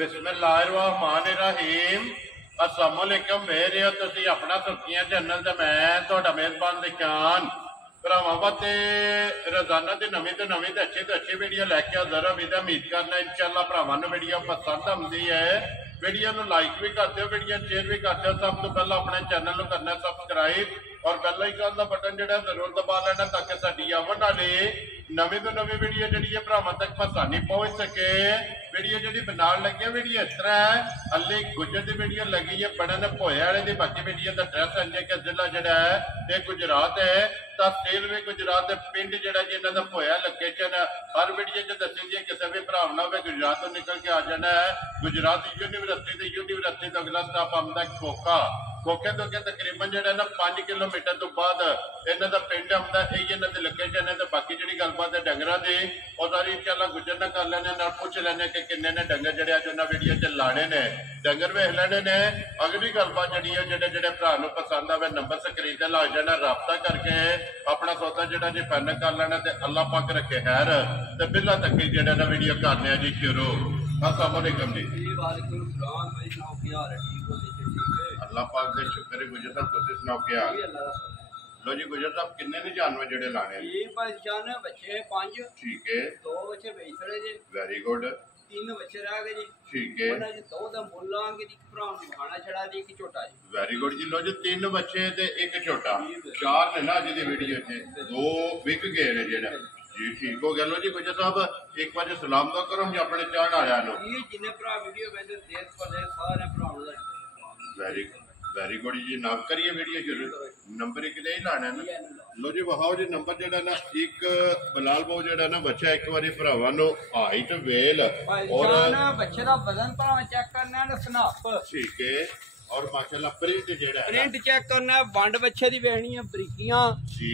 बिस्मिल्लाहिर्रहमानिर्रहीम अस्सलामुअलैकुम मेरे हो तुसी अपना सुर्खियां चैनल ते मैं तुहाडा मेहरबान निशान भरावां वास्ते रोजाना की नवीं तो अच्छी वीडियो लैके हाजिर हां। उम्मीद करना इंशाअल्लाह भरावां नूं वीडियो पसंद आउंदी है। वीडियो नूं लाइक भी कर दिओ, वीडियो शेयर भी कर दिओ। सब तो पहला अपने चैनल नूं करना सब्सक्राइब और बेल आइकन का बटन जिहड़ा जरूर दबा लेना ताकि साडी आवन वाली नवीं तो नवीं वीडियो जिहड़ी है भरावां तक आसानी पहुंच सके। वीडियो जी बनाने लगे वीडियो इस तरह है, हले गुजर की वीडियो लगी है बनन भोए वाले की। बाकी वीडियो का एड्रैस है कि जिला जड़ा है ये गुजरात है, तहसील भी गुजरात है, पिंड जड़ा जी इन्हों का भोया लोकेशन हर वीडियो च दसी दी। किसी भी भरा ना हो गुजरात तो निकल के आ जाना है। गुजरात यूनिवर्सिटी तो अगला स्टाप आंदा खोखा। खोखे तो अगे तकरीबन जो ना 5 किलोमीटर तो बाद इन्हों का पिंड आंदा, यही इन्हों की लोकेशन है। तो बाकी जी गलबात है डंगर की और सारी इंशाअल्लाह गुजर ना कर लेने पूछ लेने कि किन्ने ने डंगर जड़े अज उन्होंने वीडियो च लाने ने, डंगर वेख लेने ने। अगली गलबात जी जेडे भरा पसंद आवे नंबर स्क्रीन से लग जाना, रबता करके अपना सौदा जो जी फाइनल कर लेना। तो अल्लाह पाक रखे खैर। तो बिल्ला तक जो ना वीडियो करने जी शुरू। अस्सलाम वालेकुम जी। अल्लाह पाक दे शुक्र है। गुजर साहब तुसीं सुनाओ क्या हाल? लो जी गुजर साहब किन्ने ने जानवर जेडे लाने हैं? ये भाई जान बच्चे 5। ठीक है। 2 बच्चे बेच खड़े जी। Very good. 3 बच्चे रह गए जी। ठीक है। ਉਹਨਾਂ ਜੀ 2 ਦਾ ਮੁੱਲ ਆਂਗੇ ਦੀ ਭਰਾ ਨੂੰ ਖਾਣਾ ਛੜਾ ਦੀ ਇੱਕ ਝੋਟਾ ਜੀ। वेरी गुड जी। लो जी 3 बच्चे ते एक छोटा, 4 ने ना अज दी वीडियो च 2 विक गए ने जेड़ा जी। ठीक हो गया। लो जी गुजर साहब एक बार सलाम तो करो जी अपने चाहण वालियां नूं। ये जिन्ने भरा वीडियो वेंदे देख पर सारे भरावां दा वेरी गुड जी। नाम करिए वीडियो शुरू। नंबर एक दे ही लाना है ना। लो जी वहाओ जी नंबर जेड़ा ना एक बलाल बहु जेड़ा ना बच्चा एक बारी भरावां नूं हाइट वेल और बच्चे दा वजन भरावां चेक करना है ना स्नैप। ठीक है। और माशाल्लाह प्रिंट जेड़ा है प्रिंट चेक करना है। वंड बच्चे दी वेखनी है, बरीकियां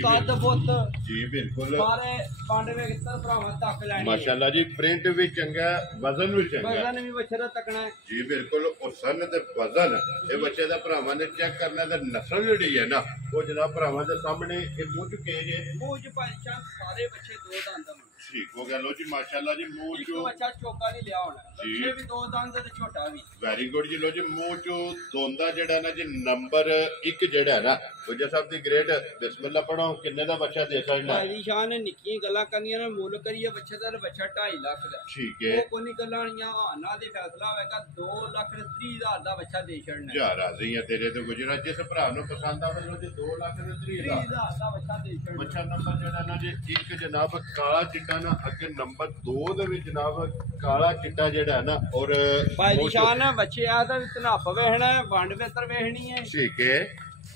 कद बुत जी बिल्कुल सारे वंड वे कितर भरावां तक लैनी माशाल्लाह जी। प्रिंट भी चंगा, वजन भी चंगा, वजन भी बच्चे दा तकना है जी बिल्कुल। और सन ते वजन ये बच्चे दा भरावां ने चेक करना। ते नस्ल जेड़ी है ना वो जनाब भरावां दे सामने ये मुंह च के जे मुंह च भाई चां सारे बच्चे 2 दंद हैं। ठीक हो गया। लो जी माशाल्लाह जी मुंह एक चो बच्चा चौका नहीं लिया होना, बच्चे भी 2 दंद ते छोटा भी। वेरी गुड जी। लो जी मुंह चो दोंदा जेड़ा ना जी नंबर 1 जेड़ा है ना गुजर साहब दी ग्रेड बिस्मिल्लाह पढ़ो किन्ने दा बच्चा दे सकना है? भाई शान ने निक्की गल्ला करनियां ने मुੱਲ करिए बच्चे दा बच्चा 2.5 लाख दा। ठीक है। वो कोनी गल्लां ना दे फैसला होएगा 2,30,000 दा बच्चा दे छड़ना जा राजी है तेरे तो गुजरा। जिस भरा नु पसंद आवे लो जी 2,30,000 दा बच्चा दे छड़ना। बच्चा नंबर जेड़ा ना जी एक जनाब काला चिट्टा ना अगे नंबर 2 दे विच जनाब काला चिट्टा जेड़ा है ना और भाई शान बच्चे आ दा तनाप वेखना है, वंड बेतर वेखनी है। ठीक है।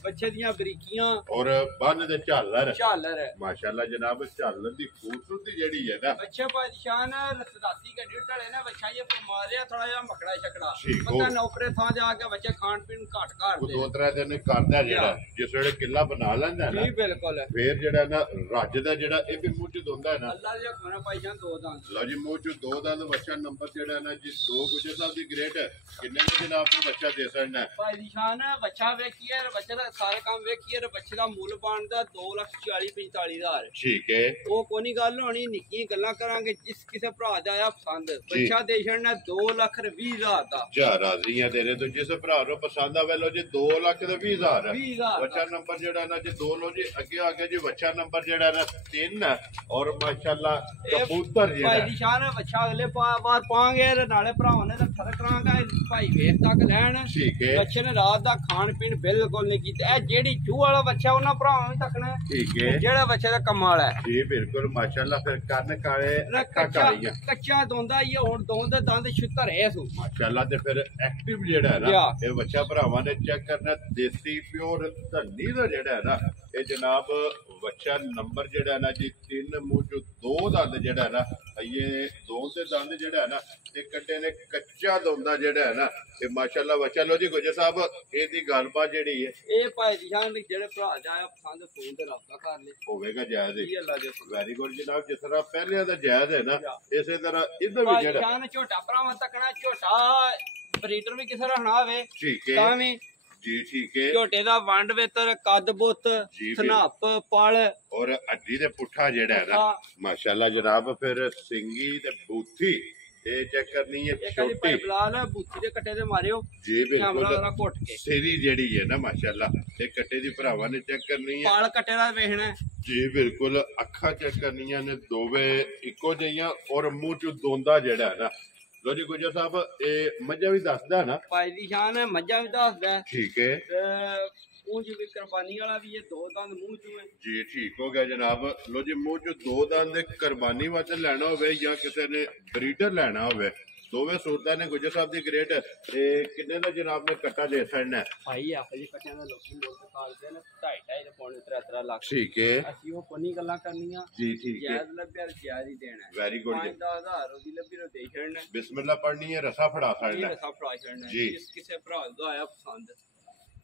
बच्चे दियां बरीकियां और बन दे झालर झालर माशाल्लाह जनाब झालर दी खूबसूरती जेड़ी है ना बच्चे बादशाह राती गड्डी ढले ना बच्चा ये मारिया थोड़ा जा मकड़ा छकड़ा ठीक हो। पता नौकरे थां जाके बच्चे खान पीन घट घट वो दे 2-3 दिन करदा जेड़ा जिस वेले किला बना लैंदा है ना जी बिल्कुल फिर जेड़ा ना रज दा जेड़ा ए भी मुंह च दोंदा है ना। अल्लाह दे हुक्म नाल भाईजान 2 दंद। लो जी मुंह च 2 दंद बच्चा नंबर जेड़ा ना जी 2 गुजर साहब दी ग्रेड किन्ने में जनाब को बच्चा दे सकना है? बादशाह बच्चा वेखिए बच्चे दा सारे काम वेखिए बच्चे दा मुੱਲ बनदा 2,40,45,000। ठीक है। वो कोनी गल होनी निक्की गल्लां करांगे जिस किसे भरा दा आया पसंद बच्चा दे छड़ना 2,20,000 दा। जा राजी है तेरे तो जिस भरा नु पसंद आवे लो जी 2,20,000 20,000 बच्चा नंबर जेड़ा ना जी 2 लो जी आगे आगे जी बच्चा नंबर जेड़ा ना 3 और माशाल्लाह कबूतर जेड़ा बादशाह बच्चा अगले बार पांगे नाले भरावां ने ठर करांगा भाई वेर तक लैन। ठीक है। बच्चे ने रात दा खान पीन बिल्कुल नहीं कीता। ए जेड़ी चूह वाला बच्चा उन्हां भरावां भी तकना है। ठीक है। जेड़ा बच्चे दा कम्म वाला है जी बिल्कुल माशाल्लाह। फिर कन्न काले अक्खां कालियां कच्चा दोंदा ये हुण दोंद दंद छुतर है सु माशाल्लाह। ते फिर एक्टिव जेड़ा है ना ये बच्चा भरावां ने चेक करना देसी प्योर धन्नी दा जेड़ा है ना ये जनाब बच्चा नंबर जेड़ा है ना जी 3 मुंह चो 2 दंद जेड़ा है ना ये 2 से दंद जेड़ा है ना ते कड्डे ने कच्चा दोंदा जेड़ा है ना ते माशाल्लाह बच्चा। लो जी गुजर साहब एदी गलबात जेड़ी है ए भाई जान जेड़े भरा जाया पसंद फोन ते राबता कर ले होवेगा जायज है। जी अल्लाह दे वेरी गुड जनाब। जिस तरह पहले दा जायज है ना इसे तरह इधर भी जेड़ा जान झोटा भरावां तकना झोटा ब्रीडर भी किसे रखना होवे ठीक है तां भी जी ठीक है। झोटे दा वंड वेतर कद बुत स्नप पल और हड्डी दे पुट्ठा जेड़ा है ना माशाल्लाह जनाब। फिर सिंगी ते बूथी ਇਹ ਚੈੱਕ ਕਰਨੀ ਹੈ ਇਹ ਕਦੀ ਛੋਟੀ ਪਾਈਪਲਾਨ ਹੈ ਬੂਥੀ ਦੇ ਕੱਟੇ ਤੇ ਮਾਰਿਓ ਜੀ ਕੈਮਰਾ ਬਿਲਕੁਲ ਵਾਲਾ ਘੁੱਟ ਕੇ ਸੇਰੀ ਜਿਹੜੀ ਹੈ ਨਾ ਮਾਸ਼ਾਅੱਲਾ ਇਹ ਕੱਟੇ ਦੀ ਭਰਾਵਾਂ ਨੇ ਚੈੱਕ ਕਰਨੀ ਹੈ ਪਾਲ ਕੱਟੇ ਦਾ ਵੇਖਣਾ ਹੈ। ਜੀ ਬਿਲਕੁਲ ਅੱਖਾਂ ਚੈੱਕ ਕਰਨੀਆਂ ਨੇ ਦੋਵੇਂ ਇੱਕੋ ਜਿਹੀਆਂ ਔਰ ਮੂੰਹ ਚ ਦੋਂਦਾ ਜਿਹੜਾ ਹੈ ਨਾ ਲੋ ਜੀ ਗੁਜਰ ਸਾਹਿਬ ਇਹ ਮੱਝਾਂ ਵੀ ਦੱਸਦਾ ਨਾ ਪਾਈ ਦੀ ਸ਼ਾਨ ਹੈ ਮੱਝਾਂ ਵੀ ਦੱਸਦਾ ਹੈ। ਠੀਕ ਹੈ ਤੇ ਉਹ ਜਿਵੇਂ ਕੁਰਬਾਨੀ ਵਾਲਾ ਵੀ ਇਹ ਦੋ ਦੰਦ ਮੂੰਹ ਚੋਂ ਹੈ। ਜੀ ਠੀਕ ਹੋ ਗਿਆ ਜਨਾਬ ਲੋ ਜੀ ਮੂੰਹ ਚ ਦੋ ਦੰਦ ਕੁਰਬਾਨੀ ਵਾਸਤੇ ਲੈਣਾ ਹੋਵੇ ਜਾਂ ਕਿਸੇ ਨੇ ਬਰੀਡਰ ਲੈਣਾ ਹੋਵੇ ਦੋਵੇਂ ਸੂਰਤਾਂ ਨੇ ਗੁਜਰ ਸਾਹਿਬ ਦੀ ਗ੍ਰੇਟ ਤੇ ਕਿੰਨੇ ਦਾ ਜਨਾਬ ਨੇ ਕੱਟਾ ਦੇ ਛੱਡਣਾ ਭਾਈ ਆਪੇ ਜੀ ਕੱਟਿਆਂ ਦਾ ਲੋਕੀ ਮੁੱਲ ਤੇ ਕਾਲਦੇ ਨੇ 2.5 ਤੇ ਪੌਣੇ 3 ਲੱਖ ਠੀਕ ਹੈ ਅਸੀਂ ਉਹ ਕੋਨੀ ਗੱਲਾਂ ਕਰਨੀਆਂ ਜੀ ਠੀਕ ਹੈ ਜਾਇਜ਼ ਲੱਭਿਆ ਜਾਇਜ਼ ਹੀ ਦੇਣਾ ਹੈ। ਵੈਰੀ ਗੁੱਡ 5-10,000 ਉਹਦੀ ਲੱਭੀ ਨੂੰ ਦੇ ਛੱਡਣਾ ਬਿਸਮਿਲ੍ਲਾ ਪੜਨੀ ਹੈ ਰਸਾ ਫੜਾ ਇਹ ਛੱਡਣਾ ਰਸਾ ਫੜਾ ਛੱਡਣਾ ਜੀ। ਜਿਸ ਕਿਸੇ ਭਰਾ ਦਾ ਆਇਆ ਪਸੰਦ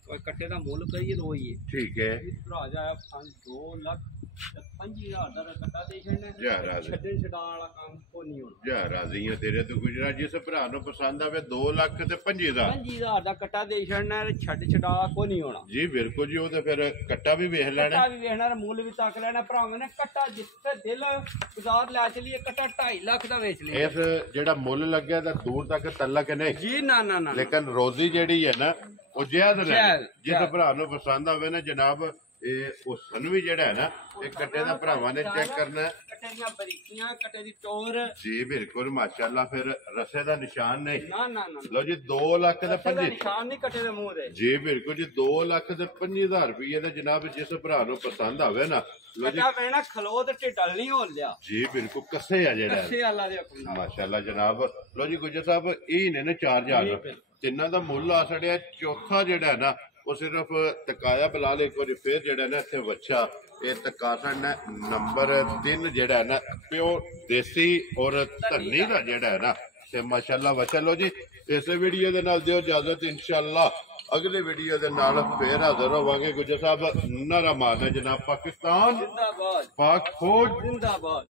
ਉਹ ਕੱਟੇ ਦਾ ਮੁੱਲ ਕਰੀਏ ਰੋਈਏ ਠੀਕ ਹੈ ਇਸ ਭਰਾ ਦਾ ਆਇਆ ਪਸੰਦ 2,25,000 ਦਾ ਕੱਟਾ ਦੇ ਛੱਡਣਾ ਜਾ ਰਾਜ ਛੱਡਣ ਛਡਾਣ ਵਾਲਾ ਕੰਮ ਕੋ ਨਹੀਂ ਹੋਣਾ। ਜਾ ਰਾਜ਼ੀ ਹਾਂ ਤੇਰੇ ਤੋਂ ਗੁਜਰਾ ਜਿਸ ਭਰਾ ਨੂੰ ਪਸੰਦ ਆਵੇ 2 ਲੱਖ ਤੇ 25,000 25,000 ਦਾ ਕੱਟਾ ਦੇ ਛੱਡਣਾ ਤੇ ਛੱਡ ਛਡਾ ਕੋ ਨਹੀਂ ਹੋਣਾ। ਜੀ ਬਿਲਕੁਲ ਜੀ ਉਹ ਤੇ ਫਿਰ ਕੱਟਾ ਵੀ ਵੇਖ ਲੈਣਾ ਕੱਟਾ ਵੀ ਵੇਖਣਾ ਮੁੱਲ ਵੀ ਤੱਕ ਲੈਣਾ ਭਰਾਵਾਂ ਨੇ ਕੱਟਾ ਜਿੱਥੇ ਦਿਲ ਬਾਜ਼ਾਰ ਲੈ ਚਲੀਏ ਕੱਟਾ 2.5 ਲੱਖ ਦਾ ਵੇਚ ਲਿਆ ਇਸ ਜਿਹੜਾ ਮੁੱਲ ਲੱਗਿਆ ਤਾਂ ਦੂਰ ਤੱਕ ਤਲਕ ਨਹੀਂ ਜੀ ਨਾ ਨਾ ਨਾ ਲੇਕਿਨ ਰੋਜ਼ੀ ਜਿਹੜੀ ਹੈ ਨਾ ਉਹ ਜ਼ਿਆਦਾ ਲੈ ਜਾਇਜ਼, ਜਿਸ ਜਾਇਜ਼। ਭਰਾ ਨੂੰ ਪਸੰਦ ਆਵੇ ਨਾ ਜਨਾਬ ਇਹ ਉਹ ਸਾਨੂੰ ਵੀ ਜਿਹੜਾ ਹੈ ਨਾ ਇਹ ਕੱਟੇ ਦਾ ਭਰਾਵਾਂ ਨੇ ਚੈੱਕ ਕਰਨਾ ਹੈ। ਕੱਟੇ ਦੀਆਂ ਬਰੀਕੀਆਂ ਕੱਟੇ ਦੀ ਟੋਰ ਜੀ ਬਿਲਕੁਲ ਮਾਸ਼ਾਅੱਲਾ ਫਿਰ ਰਸੇ ਦਾ ਨਿਸ਼ਾਨ ਨਹੀਂ ਨਾ ਨਾ ਨਾ ਲੋ ਜੀ 2 ਲੱਖ ਤੇ ਕੱਟੇ ਦਾ 25 ਨਿਸ਼ਾਨ ਨਹੀਂ ਕੱਟੇ ਦੇ ਮੂੰਹ ਦੇ ਜੀ ਬਿਲਕੁਲ ਜੀ 2 ਲੱਖ ਤੇ 25,000 ਰੁਪਏ ਦਾ ਜਨਾਬ ਜਿਸ ਭਰਾ ਨੂੰ ਪਸੰਦ ਆਵੇ ਨਾ ਲੋ ਜੀ ਕੱਟਾ ਪੈਣਾ ਖਲੋ ਤੇ ਢਿੱਡਲ ਨਹੀਂ ਹੋ ਲਿਆ ਜੀ ਬਿਲਕੁਲ ਕੱਸੇ ਆ ਜਿਹੜਾ ਕੱਸੇ ਅੱਲਾ ਦੇ ਹੁਕਮ ਨਾਲ ਮਾਸ਼ਾਅੱਲਾ ਜਨਾਬ ਲੋ ਜੀ ਗੁਜਰ ਸਾਹਿਬ ਇਹ ਨੇ 4000 ਤਿੰਨਾਂ ਦਾ ਮੁੱਲ ਆ ਸੜਿਆ ਚੌਥਾ ਜਿਹੜਾ ਹੈ ਨਾ ਉਹ ਸਿਰਫ ਤਕਾਇਆ ਬਲਾਲ ਇੱਕ ਵਾਰੀ ਫੇਰ ਜਿਹੜਾ ਨਾ ਇੱਥੇ ਵੱਛਾ ਇਹ ਤਕਾਸਣ ਨੰਬਰ 3 ਜਿਹੜਾ ਹੈ ਨਾ ਪਿਓ ਦੇਸੀ ਔਰ ਧੰਨੀ ਦਾ ਜਿਹੜਾ ਹੈ ਨਾ ਤੇ ਮਾਸ਼ਾਅੱਲਾ ਵੱਛਾ ਲੋ ਜੀ ਇਸੇ ਵੀਡੀਓ ਦੇ ਨਾਲ ਦਿਓ ਇਜਾਜ਼ਤ ਇਨਸ਼ਾਅੱਲਾ ਅਗਲੇ ਵੀਡੀਓ ਦੇ ਨਾਲ ਫੇਰ ਹਾਜ਼ਰ ਹੋਵਾਂਗੇ ਗੁਜਰ ਸਾਹਿਬ ਨਾਰਾ ਮਾਰਨਾ ਜਨਾਬ ਪਾਕਿਸਤਾਨ ਜ਼ਿੰਦਾਬਾਦ ਪਾਕ ਫੌਜ ਜ਼ਿੰਦਾਬਾਦ।